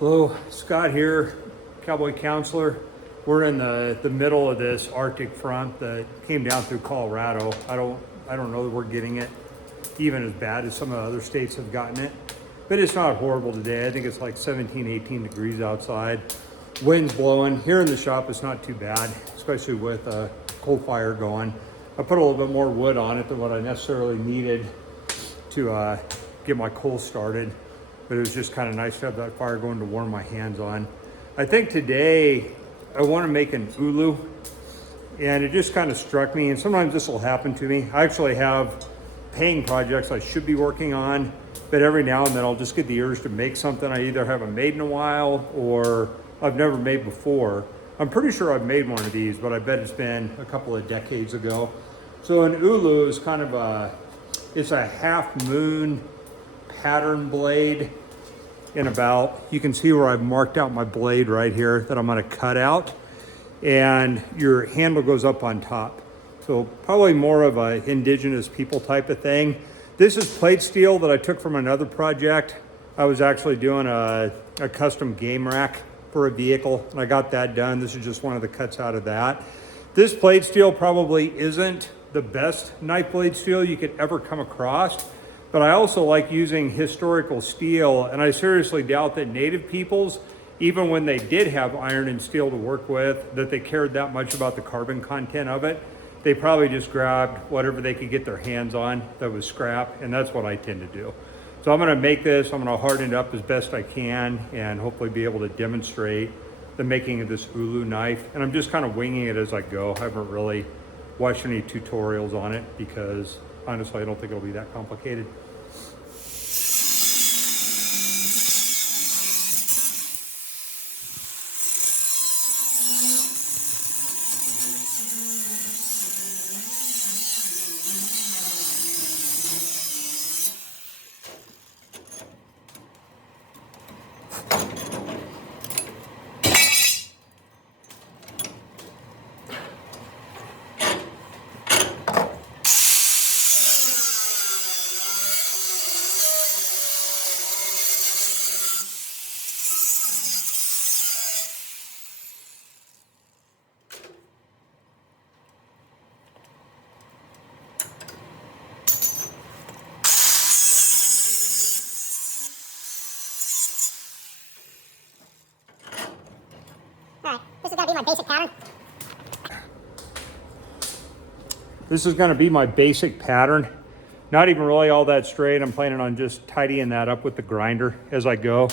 Hello, Scott here, Cowboy Counselor. We're in the middle of this Arctic front that came down through Colorado. I don't know that we're getting it even as bad as some of the other states have gotten it, but it's not horrible today. I think it's like 17, 18 degrees outside. Wind's blowing. Here in the shop it's not too bad, especially with a coal fire going. I put a little bit more wood on it than what I necessarily needed to get my coal started. But it was just kind of nice to have that fire going to warm my hands on. I think today I want to make an ulu, and it just kind of struck me, and sometimes this will happen to me. I actually have paying projects I should be working on, but every now and then I'll just get the urge to make something I either haven't made in a while or I've never made before. I'm pretty sure I've made one of these, but I bet it's been a couple of decades ago. So an ulu is kind of it's a half moon pattern blade. In about, you can see where I've marked out my blade right here that I'm going to cut out, and your handle goes up on top. So probably more of a indigenous people type of thing. This is plate steel that I took from another project. I was actually doing a custom game rack for a vehicle, and I got that done. This is just one of the cuts out of that. This plate steel probably isn't the best knife blade steel you could ever come across. But I also like using historical steel, and I seriously doubt that native peoples, even when they did have iron and steel to work with, that they cared that much about the carbon content of it. They probably just grabbed whatever they could get their hands on that was scrap, and that's what I tend to do. So I'm gonna make this, I'm gonna harden it up as best I can, and hopefully be able to demonstrate the making of this ulu knife. And I'm just kind of winging it as I go. I haven't really watched any tutorials on it because honestly, I don't think it'll be that complicated. This is going to be my basic pattern. Not even really all that straight. I'm planning on just tidying that up with the grinder as I go.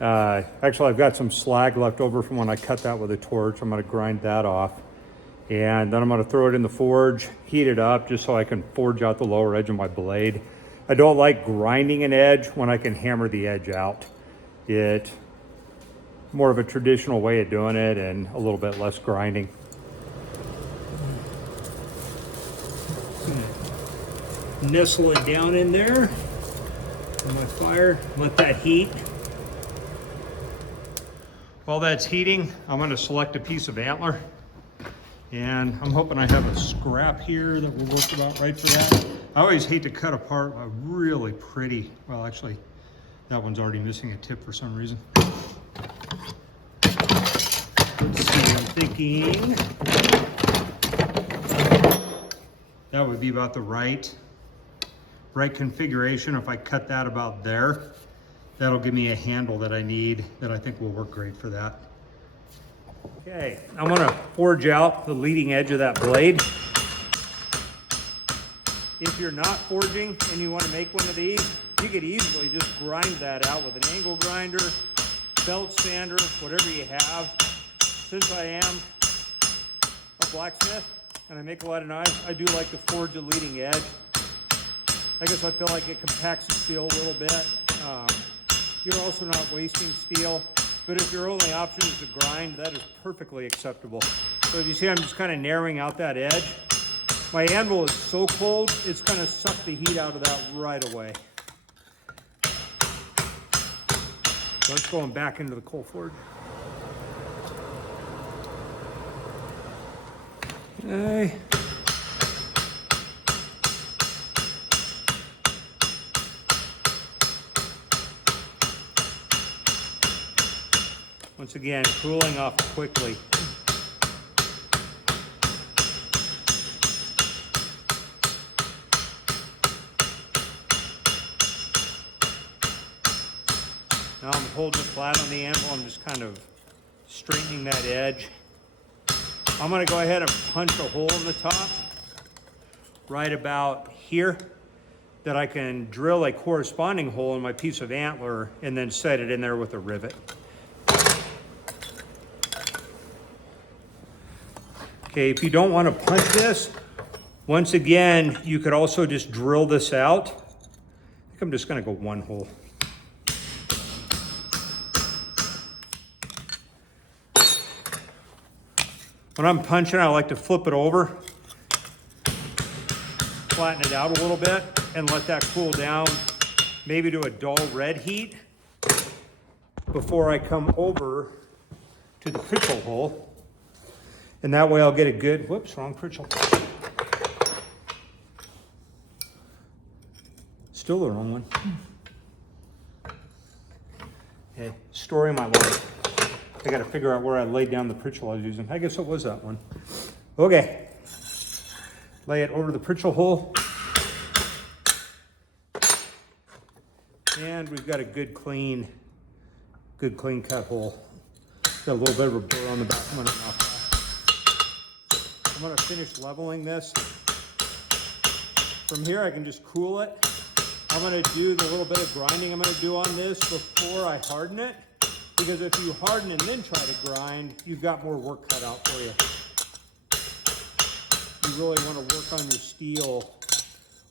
Actually, I've got some slag left over from when I cut that with a torch. I'm going to grind that off. And then I'm going to throw it in the forge, heat it up just so I can forge out the lower edge of my blade. I don't like grinding an edge when I can hammer the edge out. It's more of a traditional way of doing it and a little bit less grinding. Nestle it down in there on my fire, let that heat. While that's heating, I'm going to select a piece of antler, and I'm hoping I have a scrap here that will work about right for that. I always hate to cut apart a really pretty, well actually that one's already missing a tip for some reason. Let's see, I'm thinking that would be about the right configuration. If I cut that about there, that'll give me a handle that I need that I think will work great for that. Okay, I'm gonna forge out the leading edge of that blade. If you're not forging and you wanna make one of these, you could easily just grind that out with an angle grinder, belt sander, whatever you have. Since I am a blacksmith and I make a lot of knives, I do like to forge a leading edge. I guess I feel like it compacts the steel a little bit. You're also not wasting steel, but if your only option is to grind, that is perfectly acceptable. So as you see, I'm just kind of narrowing out that edge. My anvil is so cold, it's gonna suck the heat out of that right away. So it's going back into the coal forge. Okay. Once again, cooling off quickly. Now I'm holding it flat on the anvil. I'm just kind of straightening that edge. I'm gonna go ahead and punch a hole in the top right about here that I can drill a corresponding hole in my piece of antler and then set it in there with a rivet. Okay, if you don't want to punch this, once again, you could also just drill this out. I think I'm just gonna go one hole. When I'm punching, I like to flip it over, flatten it out a little bit, and let that cool down, maybe to a dull red heat, before I come over to the pritchel hole. And that way I'll get a good, whoops, wrong pritchel. Still the wrong one. Okay, story of my life. I gotta figure out where I laid down the pritchel I was using. I guess it was that one. Okay. Lay it over the pritchel hole. And we've got a good clean cut hole. Got a little bit of a burr on the back. I'm gonna finish leveling this. From here I can just cool it. I'm gonna do the little bit of grinding I'm gonna do on this before I harden it. Because if you harden and then try to grind, you've got more work cut out for you. You really want to work on your steel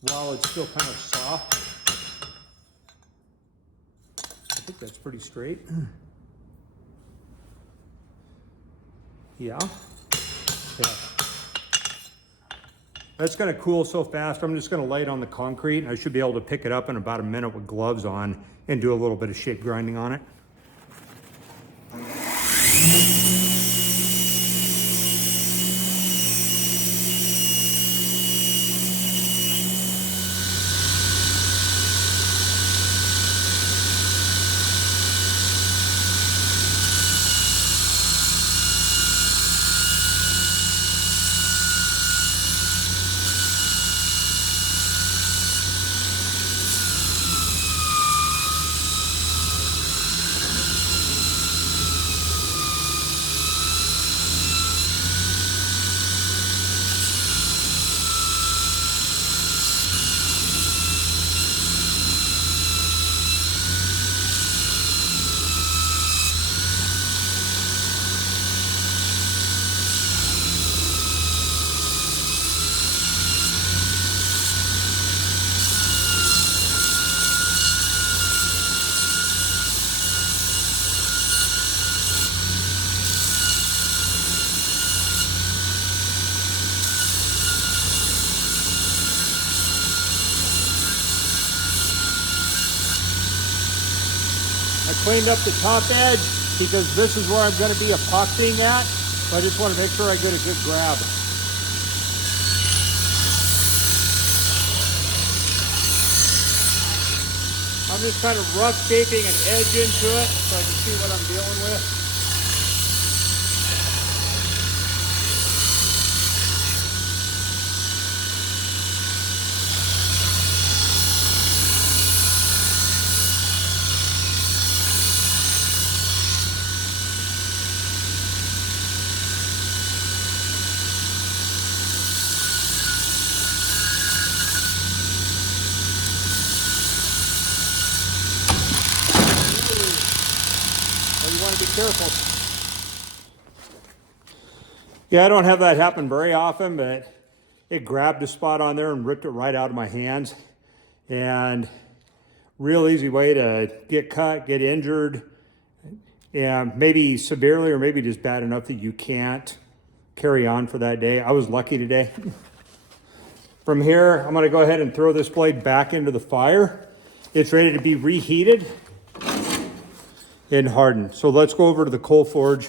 while it's still kind of soft. I think that's pretty straight. Yeah. That's going to cool so fast. I'm just going to lay it on the concrete. And I should be able to pick it up in about a minute with gloves on and do a little bit of shape grinding on it. I cleaned up the top edge because this is where I'm going to be epoxying at. So I just want to make sure I get a good grab. I'm just kind of rough shaping an edge into it so I can see what I'm dealing with. You want to be careful. Yeah, I don't have that happen very often, but it grabbed a spot on there and ripped it right out of my hands. And real easy way to get cut, get injured, and maybe severely or maybe just bad enough that you can't carry on for that day. I was lucky today. From here, I'm going to go ahead and throw this blade back into the fire. It's ready to be reheated and hardened. So let's go over to the coal forge.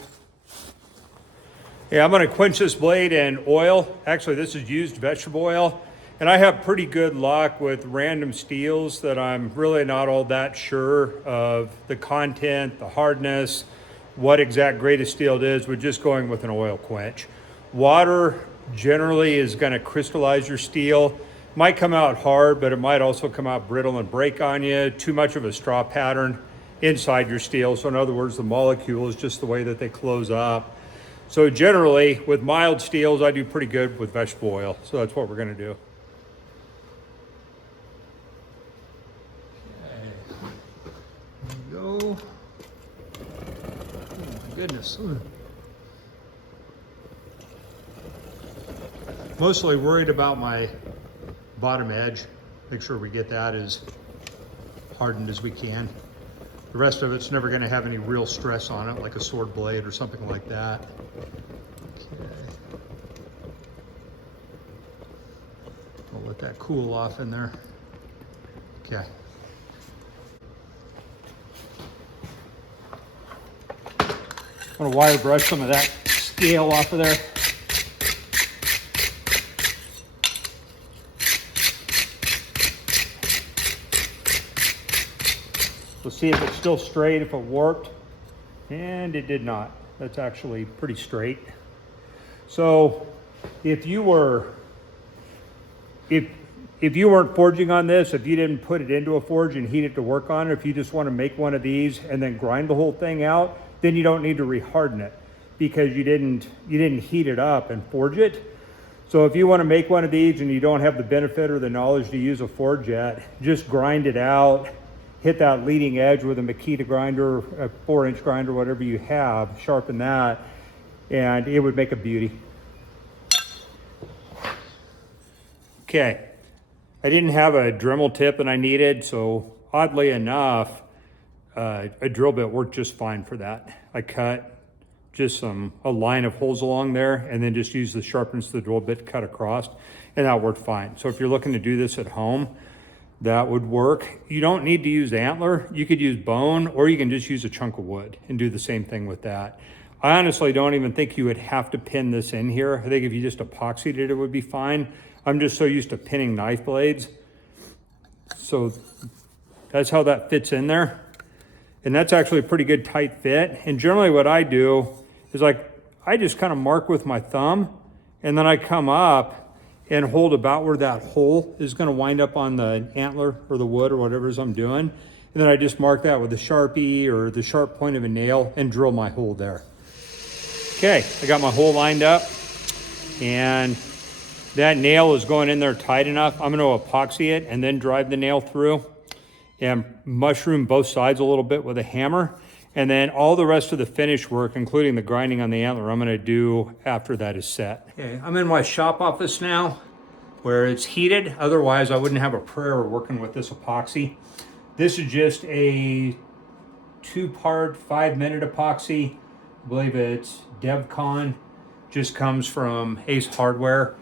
Yeah, I'm going to quench this blade in oil. Actually, this is used vegetable oil. And I have pretty good luck with random steels that I'm really not all that sure of the content, the hardness, what exact grade of steel it is, we're just going with an oil quench. Water generally is going to crystallize your steel. Might come out hard, but it might also come out brittle and break on you. Too much of a straw pattern inside your steel. So in other words, the molecule is just the way that they close up. So generally, with mild steels, I do pretty good with vegetable oil. So that's what we're going to do. Okay. There we go. Oh my goodness. Mostly worried about my bottom edge. Make sure we get that as hardened as we can. The rest of it's never going to have any real stress on it, like a sword blade or something like that. Okay. I'll let that cool off in there. Okay. I'm going to wire brush some of that scale off of there. We'll see if it's still straight, if it warped, and it did not. That's actually pretty straight. So if you weren't forging on this, if you didn't put it into a forge and heat it to work on it, if you just want to make one of these and then grind the whole thing out, then you don't need to reharden it because you didn't heat it up and forge it. So if you want to make one of these and you don't have the benefit or the knowledge to use a forge yet, just grind it out. Hit that leading edge with a Makita grinder, a 4-inch grinder, whatever you have, sharpen that, and it would make a beauty. Okay, I didn't have a Dremel tip that I needed, so oddly enough, a drill bit worked just fine for that. I cut just a line of holes along there and then just used the sharpness of the drill bit to cut across, and that worked fine. So if you're looking to do this at home, that would work. You don't need to use antler. You could use bone, or you can just use a chunk of wood and do the same thing with that. I honestly don't even think you would have to pin this in here. I think if you just epoxied it, it would be fine. I'm just so used to pinning knife blades. So that's how that fits in there. And that's actually a pretty good tight fit. And generally what I do is I just kind of mark with my thumb, and then I come up and hold about where that hole is going to wind up on the antler or the wood or whatever it is I'm doing. And then I just mark that with a Sharpie or the sharp point of a nail and drill my hole there. Okay, I got my hole lined up and that nail is going in there tight enough. I'm going to epoxy it and then drive the nail through and mushroom both sides a little bit with a hammer. And then all the rest of the finish work, including the grinding on the antler, I'm gonna do after that is set. Okay, I'm in my shop office now where it's heated. Otherwise, I wouldn't have a prayer working with this epoxy. This is just a 2-part, 5-minute epoxy. I believe it's DevCon. Just comes from Ace Hardware.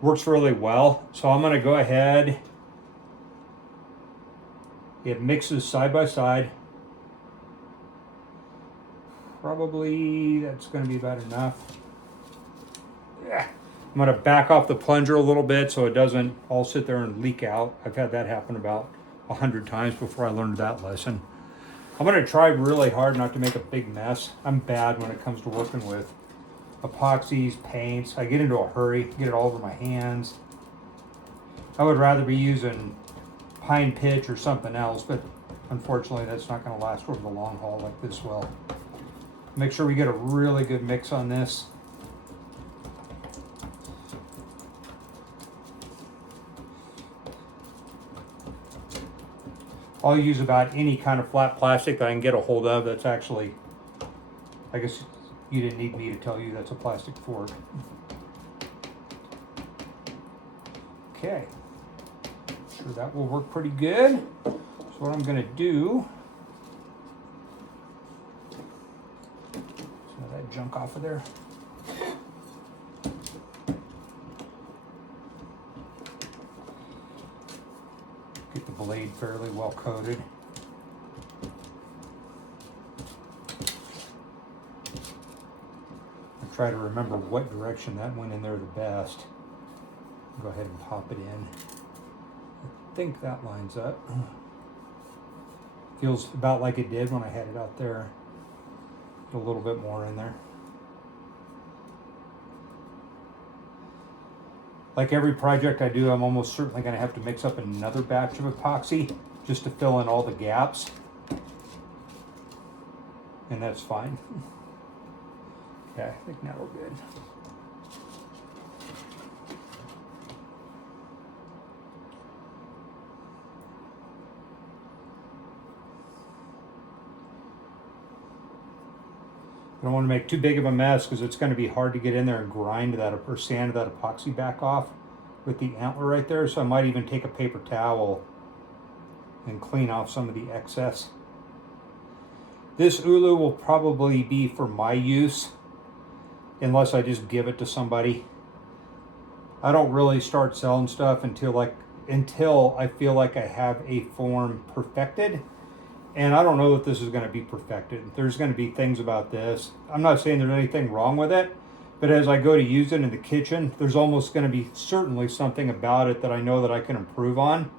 Works really well. So I'm gonna go ahead. It mixes side by side. Probably that's going to be about enough. Yeah. I'm going to back off the plunger a little bit so it doesn't all sit there and leak out. I've had that happen about 100 times before I learned that lesson. I'm going to try really hard not to make a big mess. I'm bad when it comes to working with epoxies, paints. I get into a hurry, get it all over my hands. I would rather be using pine pitch or something else, but unfortunately that's not going to last over the long haul like this will. Make sure we get a really good mix on this. I'll use about any kind of flat plastic that I can get a hold of that's actually, I guess you didn't need me to tell you that's a plastic fork. Okay, sure that will work pretty good. So what I'm gonna do, that junk off of there. Get the blade fairly well coated. I try to remember what direction that went in there the best. Go ahead and pop it in. I think that lines up. Feels about like it did when I had it out there. A little bit more in there. Like every project I do, I'm almost certainly going to have to mix up another batch of epoxy just to fill in all the gaps. And that's fine. Yeah, I think that'll be good. I don't want to make too big of a mess because it's going to be hard to get in there and grind that or sand that epoxy back off with the antler right there. So I might even take a paper towel and clean off some of the excess. This Ulu will probably be for my use unless I just give it to somebody. I don't really start selling stuff until I feel like I have a form perfected. And I don't know that this is going to be perfected. There's going to be things about this. I'm not saying there's anything wrong with it, but as I go to use it in the kitchen, there's almost going to be certainly something about it that I know that I can improve on.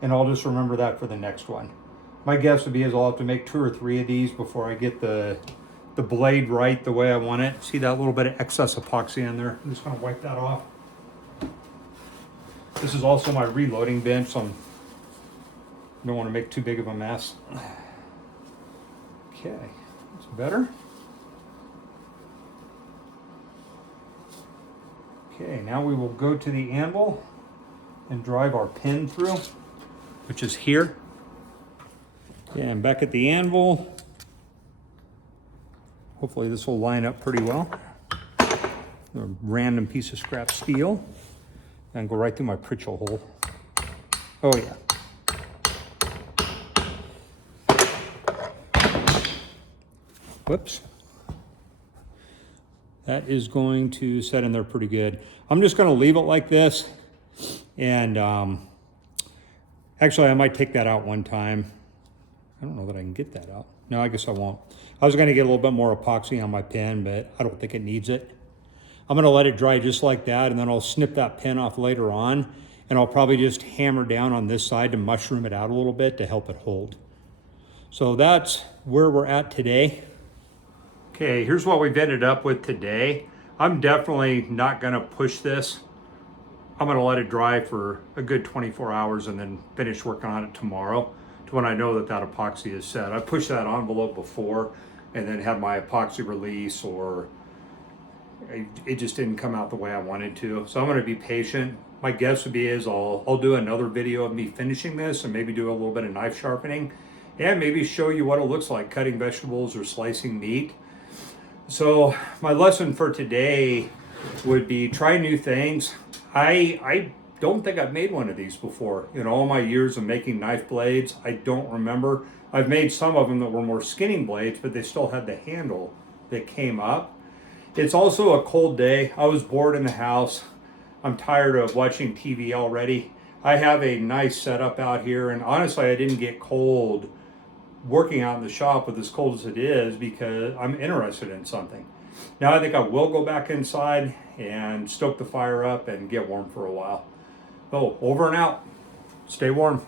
And I'll just remember that for the next one. My guess would be is I'll have to make 2 or 3 of these before I get the blade right the way I want it. See that little bit of excess epoxy in there? I'm just going to wipe that off. This is also my reloading bench, so I don't want to make too big of a mess. Okay, that's better. Okay, now we will go to the anvil and drive our pin through, which is here. Yeah, I'm back at the anvil. Hopefully this will line up pretty well. A random piece of scrap steel. And go right through my Pritchell hole. Oh yeah. Whoops. That is going to set in there pretty good. I'm just going to leave it like this. And actually, I might take that out one time. I don't know that I can get that out. No, I guess I won't. I was going to get a little bit more epoxy on my pin, but I don't think it needs it. I'm going to let it dry just like that, and then I'll snip that pin off later on. And I'll probably just hammer down on this side to mushroom it out a little bit to help it hold. So that's where we're at today. Okay, here's what we've ended up with today. I'm definitely not gonna push this. I'm gonna let it dry for a good 24 hours and then finish working on it tomorrow to when I know that that epoxy is set. I pushed that envelope before and then had my epoxy release, or it just didn't come out the way I wanted to. So I'm gonna be patient. My guess would be is I'll do another video of me finishing this and maybe do a little bit of knife sharpening and maybe show you what it looks like cutting vegetables or slicing meat. So my lesson for today would be try new things. I don't think I've made one of these before. In all my years of making knife blades, I don't remember. I've made some of them that were more skinning blades, but they still had the handle that came up. It's also a cold day. I was bored in the house. I'm tired of watching TV already. I have a nice setup out here, and honestly, I didn't get cold working out in the shop with as cold as it is because I'm interested in something. Now I think I will go back inside and stoke the fire up and get warm for a while. So over and out. Stay warm.